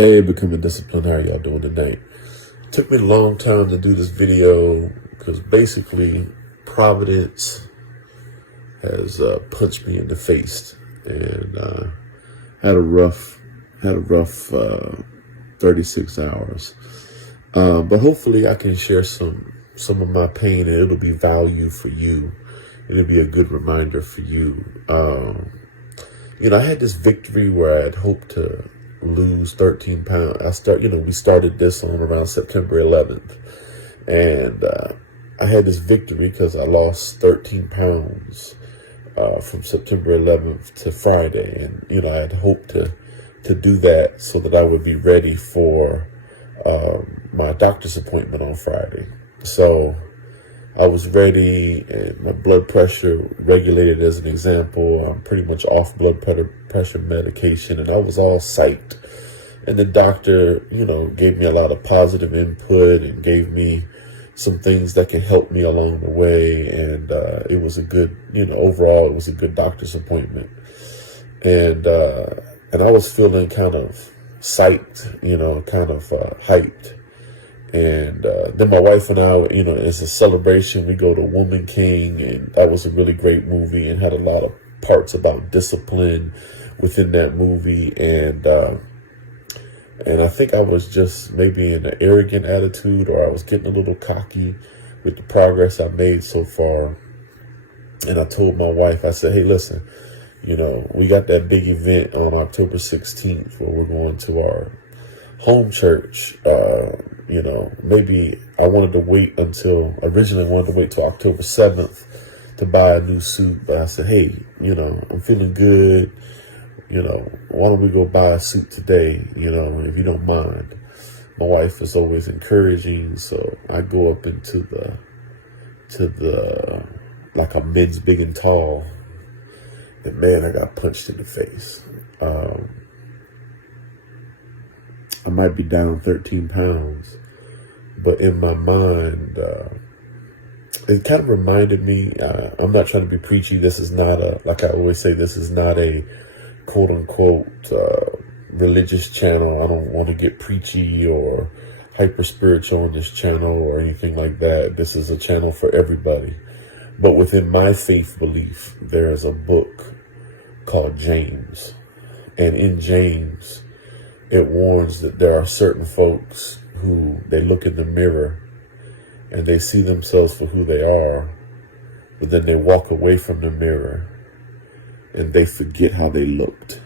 Hey, Becoming Disciplined, how y'all doing tonight? Took me a long time to do this video because basically Providence has punched me in the face and had a rough 36 hours. But hopefully I can share some of my pain, and it'll be value for you. It'll be a good reminder for you. I had this victory where I had hoped to lose 13 pounds. We started this on around September 11th. And I had this victory because I lost 13 pounds from September 11th to Friday. And, I had hoped to do that so that I would be ready for my doctor's appointment on Friday. So I was ready, and my blood pressure regulated. As an example, I'm pretty much off blood pressure medication, and I was all psyched. And the doctor, gave me a lot of positive input and gave me some things that can help me along the way. And it was a good, overall, it was a good doctor's appointment. And I was feeling kind of psyched, kind of hyped. And then my wife and I, it's a celebration. We go to Woman King, and that was a really great movie and had a lot of parts about discipline within that movie. And I think I was just maybe in an arrogant attitude, or I was getting a little cocky with the progress I made so far. And I told my wife, I said, hey, listen, we got that big event on October 16th where we're going to our home church. Maybe I originally wanted to wait till October 7th to buy a new suit. But I said, hey, I'm feeling good. Why don't we go buy a suit today, if you don't mind. My wife is always encouraging. So I go up into the like a men's big and tall. And man, I got punched in the face. I might be down 13 pounds, but in my mind, it kind of reminded me, I'm not trying to be preachy. This is not like I always say, this is not a quote unquote religious channel. I don't want to get preachy or hyper spiritual on this channel or anything like that. This is a channel for everybody. But within my faith belief, there is a book called James. And in James, it warns that there are certain folks who they look in the mirror and they see themselves for who they are, but then they walk away from the mirror and they forget how they looked.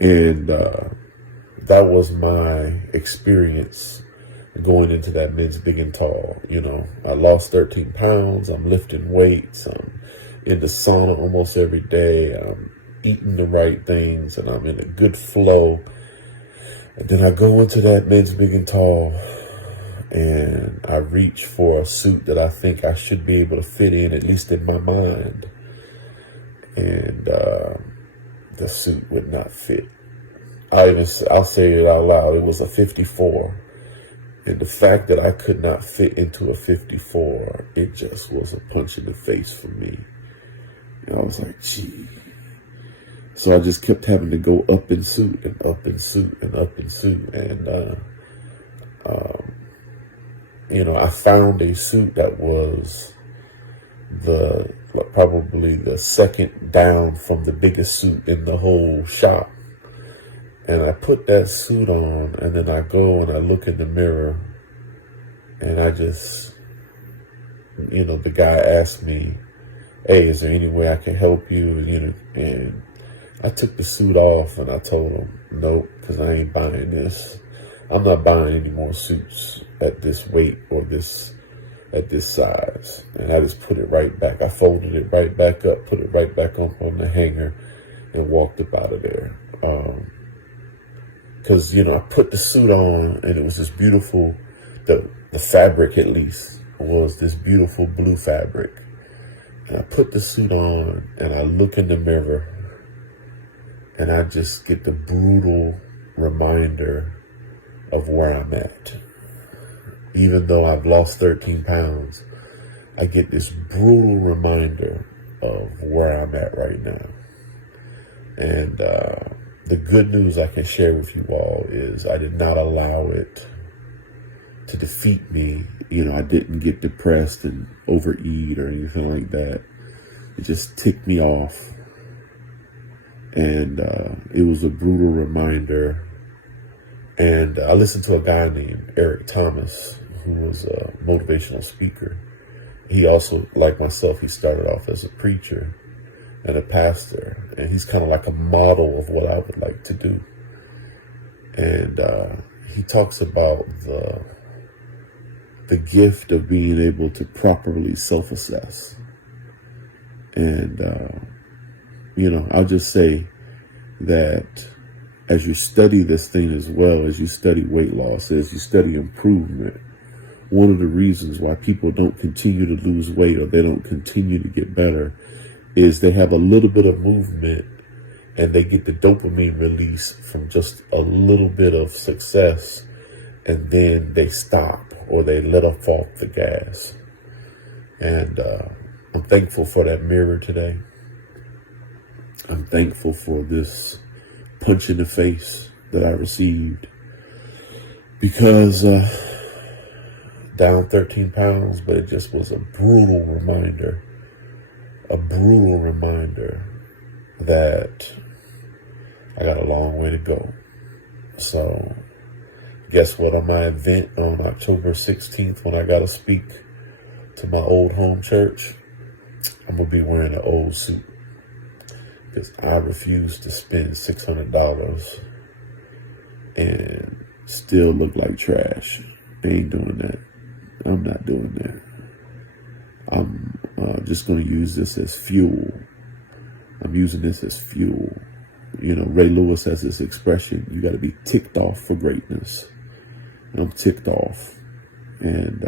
And that was my experience going into that men's big and tall. I lost 13 pounds. I'm lifting weights. I'm in the sauna almost every day. I'm eating the right things, and I'm in a good flow. And then I go into that men's big and tall, and I reach for a suit that I think I should be able to fit in, at least in my mind. And the suit would not fit. I'll say it out loud. It was a 54. And the fact that I could not fit into a 54, it just was a punch in the face for me. And I was like, gee. So I just kept having to go up in suit and up in suit and up in suit. And, I found a suit that was probably the second down from the biggest suit in the whole shop. And I put that suit on, and then I go and I look in the mirror, and I just, the guy asked me, hey, is there any way I can help you? And I took the suit off and I told him, nope, because I ain't buying this. I'm not buying any more suits at this weight or at this size. And I just put it right back. I folded it right back up, put it right back up on the hanger, and walked up out of there. Because, I put the suit on, and it was this beautiful, the fabric at least, was this beautiful blue fabric. And I put the suit on, and I look in the mirror, and I just get the brutal reminder of where I'm at. Even though I've lost 13 pounds, I get this brutal reminder of where I'm at right now. And the good news I can share with you all is I did not allow it to defeat me. I didn't get depressed and overeat or anything like that. It just ticked me off. And it was a brutal reminder. And I listened to a guy named Eric Thomas, who was a motivational speaker. He also, like myself, he started off as a preacher and a pastor. And he's kind of like a model of what I would like to do. And he talks about the gift of being able to properly self-assess. And, I'll just say that as you study this thing as well, as you study weight loss, as you study improvement, one of the reasons why people don't continue to lose weight or they don't continue to get better is they have a little bit of movement and they get the dopamine release from just a little bit of success, and then they stop or they let off the gas. And I'm thankful for that mirror today. I'm thankful for this punch in the face that I received, because down 13 pounds, but it just was a brutal reminder that I got a long way to go. So guess what? On my event on October 16th, when I got to speak to my old home church, I'm going to be wearing an old suit, because I refuse to spend $600 and still look like trash. I ain't doing that. I'm not doing that. I'm just going to use this as fuel. I'm using this as fuel. Ray Lewis has this expression, you got to be ticked off for greatness. And I'm ticked off. And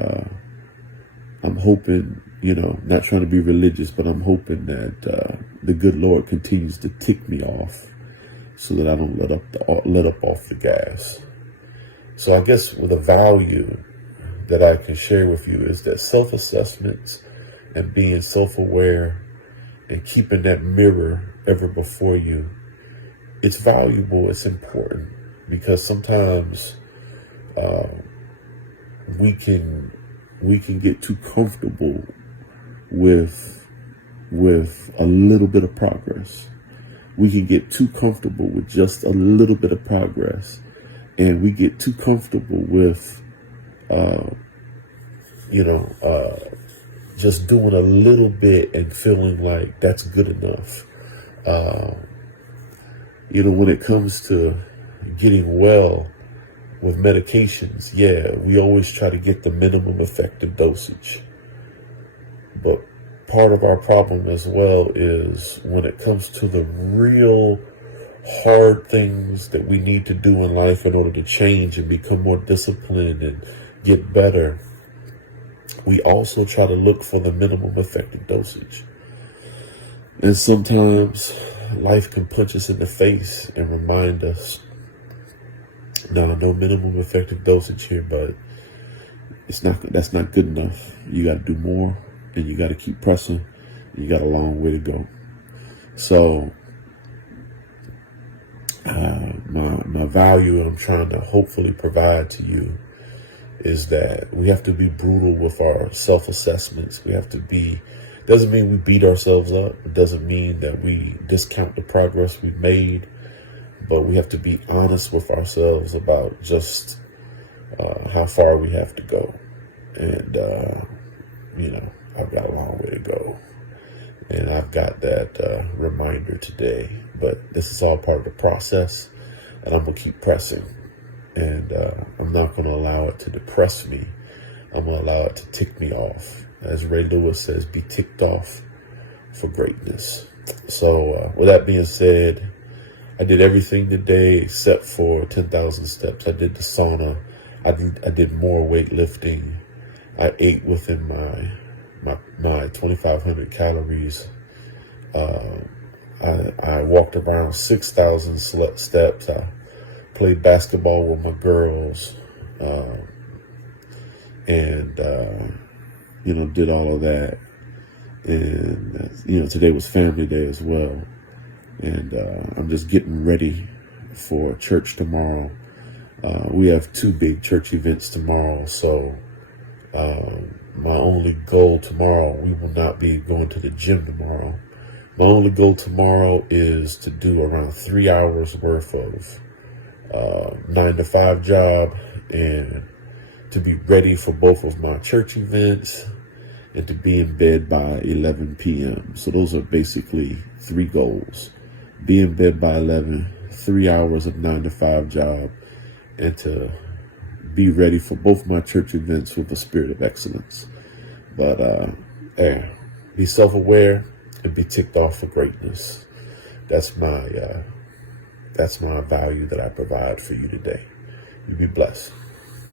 I'm hoping, not trying to be religious, but I'm hoping that the good Lord continues to tick me off so that I don't let up off the gas. So I guess with the value that I can share with you is that self-assessments and being self-aware and keeping that mirror ever before you, it's valuable, it's important, because sometimes we can get too comfortable with a little bit of progress. We can get too comfortable with just a little bit of progress, and we get too comfortable with just doing a little bit and feeling like that's good enough. When it comes to getting well with medications, we always try to get the minimum effective dosage. But part of our problem as well is when it comes to the real hard things that we need to do in life in order to change and become more disciplined and get better, we also try to look for the minimum effective dosage. And sometimes life can punch us in the face and remind us, no minimum effective dosage here, but that's not good enough. You got to do more, and you got to keep pressing, and you got a long way to go. So my value I'm trying to hopefully provide to you is that we have to be brutal with our self-assessments. Doesn't mean we beat ourselves up. It doesn't mean that we discount the progress we've made, but we have to be honest with ourselves about just how far we have to go. And, I've got a long way to go. And I've got that reminder today. But this is all part of the process, and I'm going to keep pressing. And I'm not going to allow it to depress me. I'm going to allow it to tick me off. As Ray Lewis says, be ticked off for greatness. So with that being said, I did everything today except for 10,000 steps. I did the sauna. I did more weightlifting. I ate within my 2,500 calories. I walked around 6,000 steps. I played basketball with my girls, and did all of that. And today was family day as well, and I'm just getting ready for church tomorrow. We have 2 big church events tomorrow, so my only goal tomorrow, we will not be going to the gym tomorrow. My only goal tomorrow is to do around 3 hours worth of 9 to 5 job, and to be ready for both of my church events, and to be in bed by 11 p.m. So those are basically 3 goals. Be in bed by 11, 3 hours of 9 to 5 job, and to be ready for both my church events with a spirit of excellence. But be self-aware and be ticked off for greatness. That's my value that I provide for you today. You be blessed.